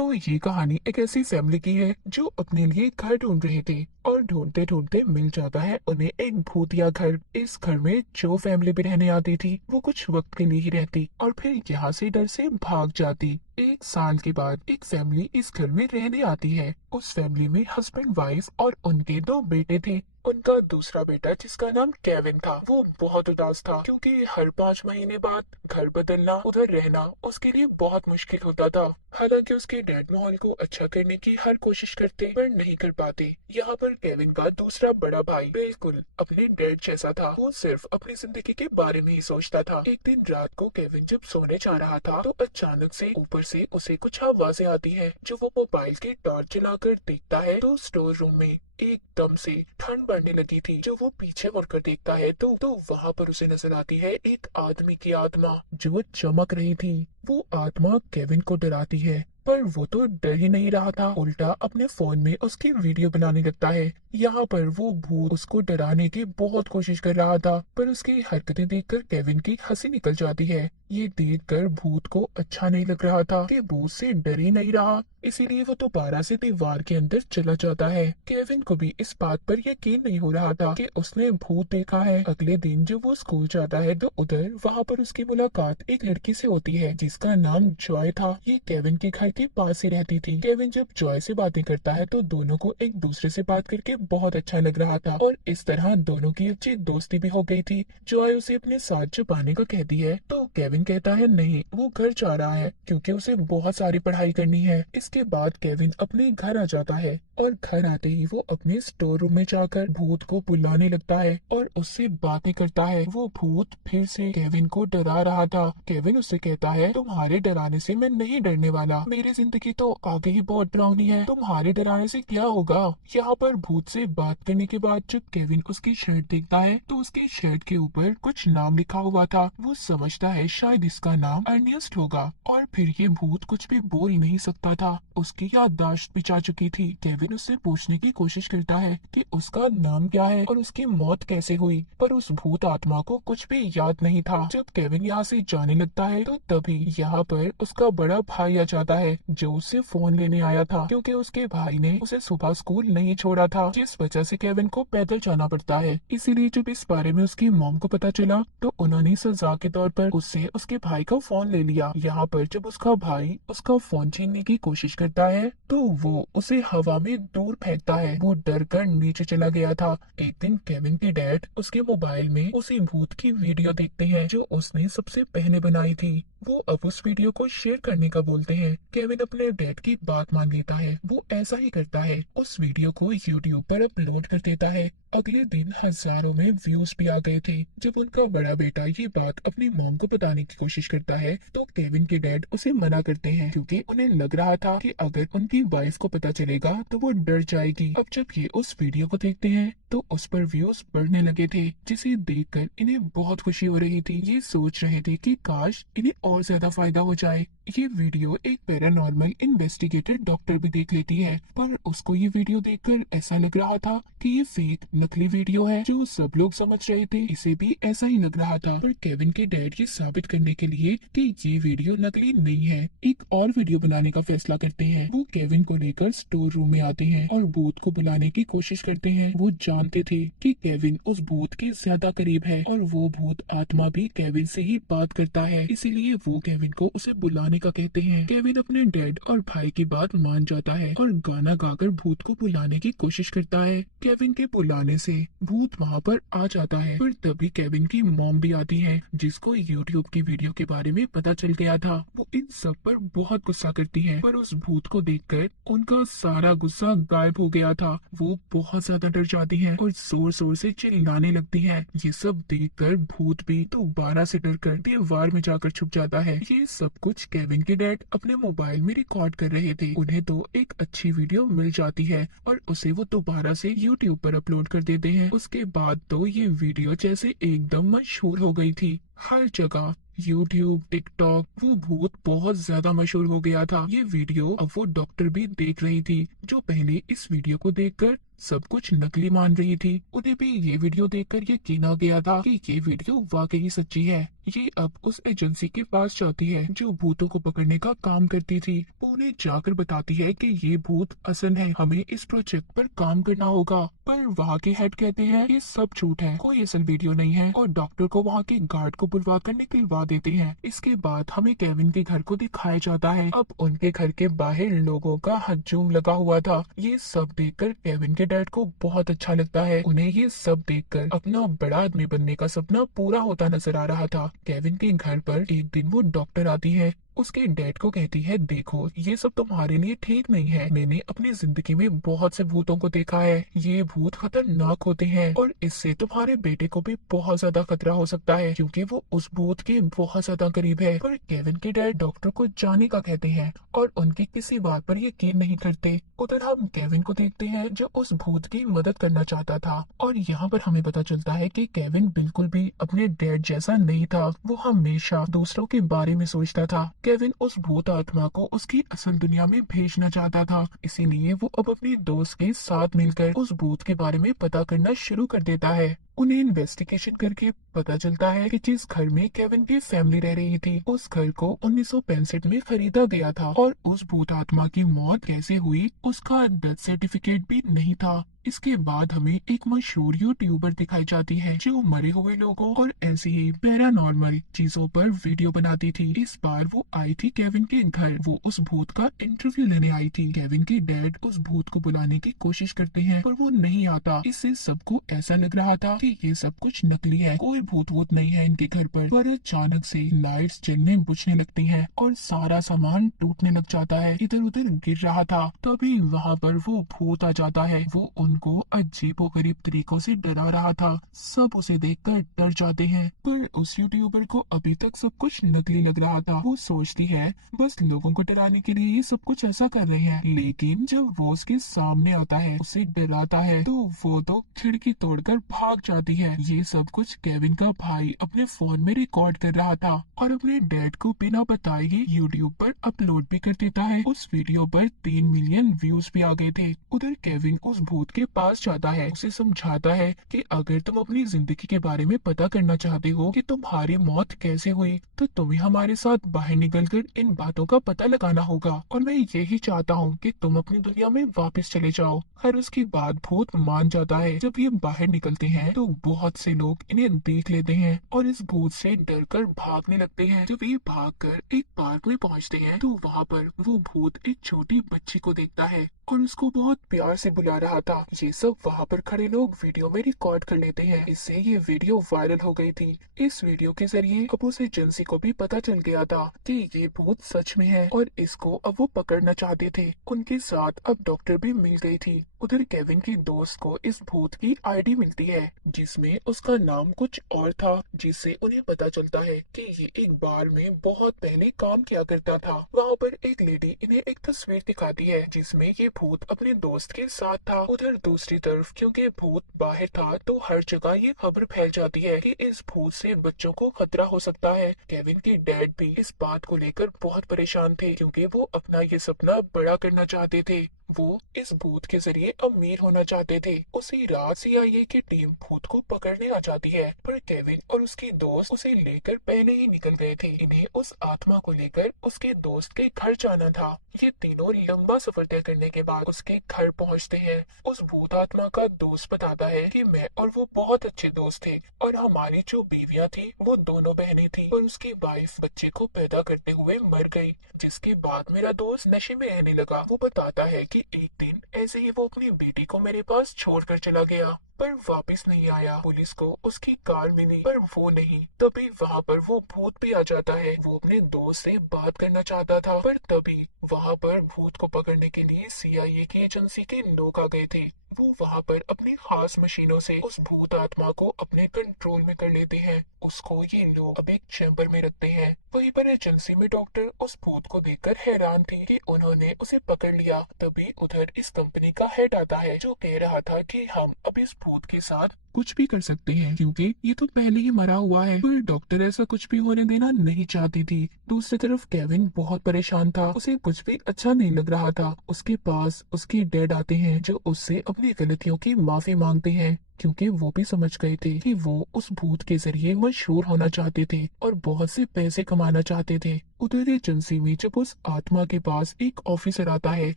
तो ये कहानी एक ऐसी फैमिली की है जो अपने लिए घर ढूंढ रहे थे और ढूंढते ढूंढते मिल जाता है उन्हें एक भूतिया घर। इस घर में जो फैमिली भी रहने आती थी वो कुछ वक्त के लिए ही रहती और फिर यहाँ से डर से भाग जाती। एक साल के बाद एक फैमिली इस घर में रहने आती है। उस फैमिली में हस्बैंड वाइफ और उनके दो बेटे थे। उनका दूसरा बेटा जिसका नाम केविन था वो बहुत उदास था क्योंकि हर 5 महीने बाद घर बदलना उधर रहना उसके लिए बहुत मुश्किल होता था। हालांकि उसके डैड माहौल को अच्छा करने की हर कोशिश करते पर नहीं कर पाते। यहाँ पर केविन का दूसरा बड़ा भाई बिल्कुल अपने डैड जैसा था। वो सिर्फ अपनी जिंदगी के बारे में ही सोचता था। एक दिन रात को केविन जब सोने जा रहा था तो अचानक से ऊपर से उसे कुछ आवाजें आती हैं। जो वो मोबाइल की टॉर्च जलाकर देखता है तो स्टोर रूम में एकदम से ठंड बढ़ने लगी थी। जो वो पीछे मुड़कर देखता है तो वहाँ पर उसे नजर आती है एक आदमी की आत्मा जो चमक रही थी। वो आत्मा केविन को डराती है पर वो तो डर ही नहीं रहा था, उल्टा अपने फोन में उसकी वीडियो बनाने लगता है। यहाँ पर वो भूत उसको डराने की बहुत कोशिश कर रहा था पर उसकी हरकतें देखकर केविन की हंसी निकल जाती है। ये देखकर भूत को अच्छा नहीं लग रहा था कि भूत से डर ही नहीं रहा, इसीलिए वो दोबारा से दीवार के अंदर चला जाता है। केविन को भी इस बात पर यकीन नहीं हो रहा था कि उसने भूत देखा है। अगले दिन जब वो स्कूल जाता है तो उधर वहाँ पर उसकी मुलाकात एक लड़की से होती है जिसका नाम जॉय था। ये केविन के घर के पास ही रहती थी। केविन जब जॉय से बातें करता है तो दोनों को एक दूसरे से बात करके बहुत अच्छा लग रहा था और इस तरह दोनों की अच्छी दोस्ती भी हो गई थी। जॉय उसे अपने साथ छुपाने को कहती है तो केविन कहता है नहीं, वो घर जा रहा है क्योंकि उसे बहुत सारी पढ़ाई करनी है। इसके बाद केविन अपने घर आ जाता है और घर आते ही वो अपने स्टोर रूम में जाकर भूत को बुलाने लगता है और उससे बातें करता है। वो भूत फिर से केविन को डरा रहा था। केविन उससे कहता है तुम्हारे डराने से मैं नहीं डरने वाला, मेरी जिंदगी तो आगे ही बहुत डरावनी है, तुम्हारे डराने से क्या होगा। यहाँ पर भूत से बात करने के बाद जब केविन उसकी शर्ट देखता है तो उसकी शर्ट के ऊपर कुछ नाम लिखा हुआ था। वो समझता है शायद इसका नाम अर्नियस्ट होगा और फिर ये भूत कुछ भी बोल नहीं सकता था, उसकी याददाश्त भी जा चुकी थी। केविन उससे पूछने की कोशिश करता है कि उसका नाम क्या है और उसकी मौत कैसे हुई, पर उस भूत आत्मा को कुछ भी याद नहीं था। जब केविन यहाँ से जाने लगता है तो तभी यहाँ पर उसका बड़ा भाई आ जाता है जो उससे फोन लेने आया था क्योंकि उसके भाई ने उसे सुबह स्कूल नहीं छोड़ा था, जिस वजह से केविन को पैदल जाना पड़ता है। इसीलिए जब इस बारे में उसकी मॉम को पता चला तो उन्होंने सजा के तौर पर उससे उसके भाई का फोन ले लिया। यहाँ पर जब उसका भाई उसका फोन छीनने की कोशिश करता है तो वो उसे हवा में दूर फेंकता है। वो डर कर नीचे चला गया था। एक दिन केविन के डैड उसके मोबाइल में उसी भूत की वीडियो देखते हैं जो उसने सबसे पहले बनाई थी। वो अब उस वीडियो को शेयर करने का बोलते हैं। केविन अपने डैड की बात मान लेता है। वो ऐसा ही करता है, उस वीडियो को यूट्यूब पर अपलोड कर देता है। अगले दिन हजारों में व्यूज भी आ गए थे। जब उनका बड़ा बेटा ये बात अपनी मॉम को बताने की कोशिश करता है तो केविन के डैड उसे मना करते हैं क्योंकि उन्हें लग रहा था कि अगर उनकी वाइफ को पता चलेगा तो वो डर जाएगी। अब जब ये उस वीडियो को देखते हैं तो उस पर व्यूज बढ़ने लगे थे जिसे देखकर इन्हें बहुत खुशी हो रही थी। ये सोच रहे थे कि काश इन्हें और ज्यादा फायदा हो जाए। ये वीडियो एक पैरानॉर्मल इन्वेस्टिगेटर डॉक्टर भी देख लेती है पर उसको ये वीडियो देखकर ऐसा लग रहा था कि ये फेक नकली वीडियो है। जो सब लोग समझ रहे थे इसे भी ऐसा ही लग रहा था, पर केविन के डैड ये साबित करने के लिए कि ये वीडियो नकली नहीं है एक और वीडियो बनाने का फैसला करते हैं। वो केविन को लेकर स्टोर रूम में आते हैं और भूत को बुलाने की कोशिश करते हैं। वो जानते थे कि केविन उस भूत के ज्यादा करीब है और वो भूत आत्मा भी केविन से ही बात करता है, इसीलिए वो केविन को उसे बुलाने का कहते हैं। केविन अपने डैड और भाई की बात मान जाता है और गाना गाकर भूत को बुलाने की कोशिश करता है। केविन के बुलाने से भूत वहाँ पर आ जाता है पर तभी केविन की मॉम भी आती है जिसको यूट्यूब की वीडियो के बारे में पता चल गया था। वो इन सब पर बहुत गुस्सा करती है पर उस भूत को देखकर उनका सारा गुस्सा गायब हो गया था। वो बहुत ज्यादा डर जाती है और जोर जोर से चिल्लाने लगती है। ये सब देखकर भूत भी दोबारा से डर कर दीवार में जाकर छुप जाता है। ये सब कुछ केविन के डैड अपने मोबाइल में रिकॉर्ड कर रहे थे। उन्हें तो एक अच्छी वीडियो मिल जाती है और उसे वो दोबारा से यूट्यूब पर अपलोड कर देते हैं। उसके बाद तो ये वीडियो जैसे एकदम मशहूर हो गई थी। हर जगह यूट्यूब, टिकटॉक वो भूत बहुत ज्यादा मशहूर हो गया था। ये वीडियो अब वो डॉक्टर भी देख रही थी, जो पहले इस वीडियो को देखकर सब कुछ नकली मान रही थी। उन्हें भी ये वीडियो देखकर यकीन आ गया था कि ये वीडियो वाकई सच्ची है। ये अब उस एजेंसी के पास जाती है जो भूतों को पकड़ने का काम करती थी। वो उन्हें जाकर बताती है कि ये भूत असल है, हमें इस प्रोजेक्ट पर काम करना होगा। पर वहाँ के हेड कहते हैं ये सब झूठ है, कोई असल वीडियो नहीं है, और डॉक्टर को वहाँ के गार्ड को बुलवा कर निकलवा देते हैं। इसके बाद हमें केविन के घर को दिखाया जाता है। अब उनके घर के बाहर लोगों का हजूम लगा हुआ था। ये सब देखकर केविन के डैड को बहुत अच्छा लगता है। उन्हें ये सब देखकर अपना बड़ा आदमी बनने का सपना पूरा होता नजर आ रहा था। केविन के घर पर एक दिन वो डॉक्टर आती है। उसके डैड को कहती है, देखो ये सब तुम्हारे लिए ठीक नहीं है। मैंने अपनी जिंदगी में बहुत से भूतों को देखा है। ये भूत खतरनाक होते हैं और इससे तुम्हारे बेटे को भी बहुत ज्यादा खतरा हो सकता है, क्योंकि वो उस भूत के बहुत ज्यादा करीब है। पर केविन के डैड डॉक्टर को जाने का कहते हैं और उनकी किसी बात पर यकीन नहीं करते। उधर हम केविन को देखते हैं जो उस भूत की मदद करना चाहता था, और यहाँ पर हमें पता चलता है कि केविन बिल्कुल भी अपने डैड जैसा नहीं था। वो हमेशा दूसरों के बारे में सोचता था। केविन उस भूत आत्मा को उसकी असल दुनिया में भेजना चाहता था, इसीलिए वो अब अपने दोस्त के साथ मिलकर उस भूत के बारे में पता करना शुरू कर देता है। उन्हें इन्वेस्टिगेशन करके पता चलता है कि जिस घर में केविन की फैमिली रह रही थी, उस घर को 1965 में खरीदा गया था, और उस भूत आत्मा की मौत कैसे हुई उसका डेथ सर्टिफिकेट भी नहीं था। इसके बाद हमें एक मशहूर यूट्यूबर दिखाई जाती है जो मरे हुए लोगों और ऐसी ही पैरानॉर्मल चीजों पर वीडियो बनाती थी। इस बार वो आई थी केविन के घर। वो उस भूत का इंटरव्यू लेने आई थी। केविन के डैड उस भूत को बुलाने की कोशिश करते हैं पर वो नहीं आता। इससे सबको ऐसा लग रहा था कि ये सब कुछ नकली है, कोई भूत वूत नहीं है इनके घर पर अचानक से लाइट्स जलने बुझने लगती हैं और सारा सामान टूटने लग जाता है, इधर उधर गिर रहा था। तभी वहाँ पर वो भूत आ जाता है। वो उनको अजीबोगरीब तरीकों से डरा रहा था। सब उसे देखकर डर जाते हैं, पर उस यूट्यूबर को अभी तक सब कुछ नकली लग रहा था। वो सोचती है बस लोगों को डराने के लिए ये सब कुछ ऐसा कर रहे हैं, लेकिन जब वो उसके सामने आता है, उसे डराता है, तो वो तो खिड़की तोड़कर भाग जाती है। ये सब कुछ केविन का भाई अपने फोन में रिकॉर्ड कर रहा था और अपने डैड को बिना बताए ही यूट्यूब पर अपलोड भी कर देता है। उस वीडियो पर 3 मिलियन व्यूज भी आ गए थे। उधर केविन उस भूत के पास जाता है, उसे समझाता है कि अगर तुम अपनी जिंदगी के बारे में पता करना चाहते हो कि तुम्हारी मौत कैसे हुई, तो तुम्हें हमारे साथ बाहर निकलकर इन बातों का पता लगाना होगा, और मैं यही चाहता हूँ कि तुम अपनी दुनिया में वापस चले जाओ। खैर उसके बाद भूत मान जाता है। जब ये बाहर निकलते हैं तो बहुत से लोग इन्हें देख लेते हैं और इस भूत से डरकर भागने लगते हैं। जब ये भागकर एक पार्क में पहुंचते हैं तो वहाँ पर वो भूत एक छोटी बच्ची को देखता है और उसको बहुत प्यार से बुला रहा था। ये सब वहाँ पर खड़े लोग वीडियो में रिकॉर्ड कर लेते हैं। इससे ये वीडियो वायरल हो गई थी। इस वीडियो के जरिए अब उस एजेंसी को भी पता चल गया था कि ये भूत सच में है और इसको अब वो पकड़ना चाहते थे। उनके साथ अब डॉक्टर भी मिल गई थी। उधर केविन के दोस्त को इस भूत की आईडी मिलती है जिसमें उसका नाम कुछ और था, जिससे उन्हें पता चलता है कि ये एक बार में बहुत पहले काम किया करता था। वहाँ पर एक लेडी इन्हें एक तस्वीर दिखाती है जिसमें ये भूत अपने दोस्त के साथ था। उधर दूसरी तरफ क्योंकि भूत बाहर था तो हर जगह ये खबर फैल जाती है कि इस भूत से बच्चों को खतरा हो सकता है। केविन के डैड भी इस बात को लेकर बहुत परेशान थे क्योंकि वो अपना ये सपना बड़ा करना चाहते थे। वो इस भूत के जरिए अमीर होना चाहते थे। उसी रात सीआईए की टीम भूत को पकड़ने आ जाती है, पर केविन और उसकी दोस्त उसे लेकर पहले ही निकल गए थे। इन्हें उस आत्मा को लेकर उसके दोस्त के घर जाना था। ये तीनों लंबा सफर तय करने के बाद उसके घर पहुंचते हैं। उस भूत आत्मा का दोस्त बताता है कि मैं और वो बहुत अच्छे दोस्त थे और हमारी जो बीवियां थी वो दोनों बहनें थी, और उसकी वाइफ बच्चे को पैदा करते हुए मर गई, जिसके बाद मेरा दोस्त नशे में रहने लगा। वो बताता है कि एक दिन ऐसे ही वो अपनी बेटी को मेरे पास छोड़कर चला गया पर वापस नहीं आया। पुलिस को उसकी कार मिली पर वो नहीं। तभी वहाँ पर वो भूत भी आ जाता है। वो अपने दोस्त से बात करना चाहता था, पर तभी वहाँ पर भूत को पकड़ने के लिए सीआईए की एजेंसी के लोग आ गए थे। वो वहाँ पर अपनी खास मशीनों से उस भूत आत्मा को अपने कंट्रोल में कर लेते हैं। उसको ये लोग अब एक चैम्बर में रखते हैं। वहीं पर एजेंसी में डॉक्टर उस भूत को देखकर हैरान थी कि उन्होंने उसे पकड़ लिया। तभी उधर इस कंपनी का हेड आता है जो कह रहा था कि हम अब इस भूत के साथ कुछ भी कर सकते हैं क्योंकि ये तो पहले ही मरा हुआ है। पर डॉक्टर ऐसा कुछ भी होने देना नहीं चाहती थी। दूसरी तरफ केविन बहुत परेशान था, उसे कुछ भी अच्छा नहीं लग रहा था। उसके पास उसके डैड आते हैं जो उससे अपनी गलतियों की माफी मांगते हैं क्योंकि वो भी समझ गए थे कि वो उस भूत के जरिए मशहूर होना चाहते थे और बहुत से पैसे कमाना चाहते थे। उधर एजेंसी में जब उस आत्मा के पास एक ऑफिसर आता है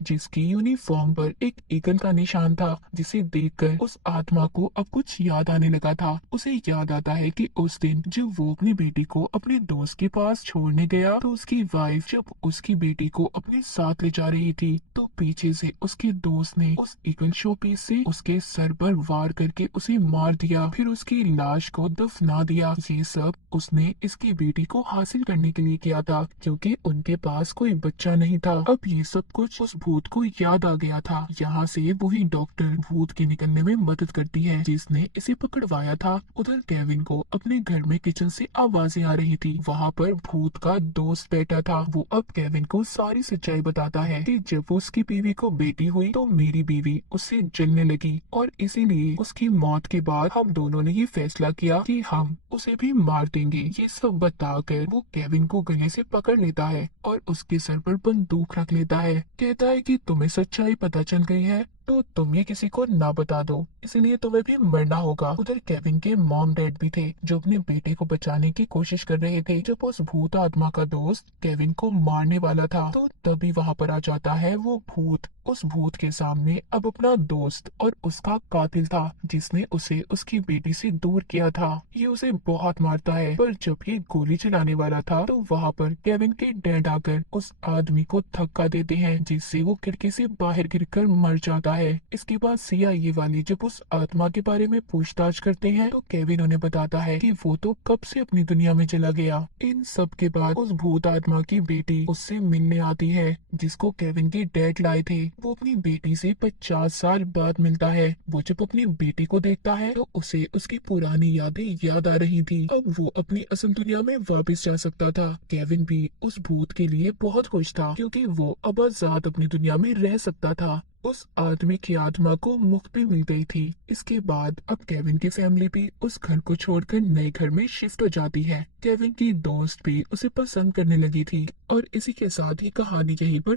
जिसकी यूनिफॉर्म पर एक ईगल का निशान था, जिसे देखकर उस आत्मा को अब कुछ याद आने लगा था। उसे याद आता है कि उस दिन जब वो अपनी बेटी को अपने दोस्त के पास छोड़ने गया तो उसकी वाइफ जब उसकी बेटी को अपने साथ ले जा रही थी तो पीछे से उसके दोस्त ने उस ईगल शोपीस से उसके सर पर वार करके उसे मार दिया, फिर उसकी लाश को दफना दिया। ये सब उसने इसकी बेटी को हासिल करने के लिए किया था क्योंकि उनके पास कोई बच्चा नहीं था। अब ये सब कुछ उस भूत को याद आ गया था। यहाँ से वही डॉक्टर भूत के निकलने में मदद करती है जिसने इसे पकड़वाया था। उधर केविन को अपने घर में किचन से आवाजें आ रही थी। वहाँ पर भूत का दोस्त बैठा था। वो अब केविन को सारी सच्चाई बताता है कि जब उसकी बीवी को बेटी हुई तो मेरी बीवी उससे जलने लगी और इसीलिए उसकी मौत के बाद हम दोनों ने ये फैसला किया कि हम उसे भी मार देंगे। ये सब बताकर वो केविन को गले से पकड़ लेता है और उसके सर पर बंदूक रख लेता है। कहता है कि तुम्हें सच्चाई पता चल गई है तो तुम ये किसी को ना बता दो, इसलिए तुम्हें भी मरना होगा। उधर केविन के मॉम डैड भी थे जो अपने बेटे को बचाने की कोशिश कर रहे थे। जब उस भूत आत्मा का दोस्त केविन को मारने वाला था तो तभी वहाँ पर आ जाता है वो भूत। उस भूत के सामने अब अपना दोस्त और उसका कातिल था जिसने उसे उसकी बेटी से दूर किया था। ये उसे बहुत मारता है, पर जब ये गोली चलाने वाला था तो वहाँ पर केविन के डैड आकर उस आदमी को धक्का देते हैं जिससे वो खिड़की से बाहर गिरकर मर जाता है। इसके बाद CIA वाले जब उस आत्मा के बारे में पूछताछ करते हैं तो केविन उन्हें बताता है कि वो तो कब से अपनी दुनिया में चला गया। इन सब के बाद उस भूत आत्मा की बेटी उससे मिलने आती है जिसको केविन के डैड लाए थे। वो अपनी बेटी से 50 साल बाद मिलता है। वो जब अपनी बेटी को देखता है तो उसे उसकी पुरानी यादें याद आ रही थी। अब वो अपनी असल दुनिया में वापस जा सकता था। केविन भी उस भूत के लिए बहुत खुश था क्योंकि वो अब आजाद अपनी दुनिया में रह सकता था। उस आदमी की आत्मा को मुक्ति मिल गई थी। इसके बाद अब केविन की फैमिली भी उस घर को छोड़कर नए घर में शिफ्ट हो जाती है। केविन की दोस्त भी उसे पसंद करने लगी थी और इसी के साथ ही कहानी यहीं पर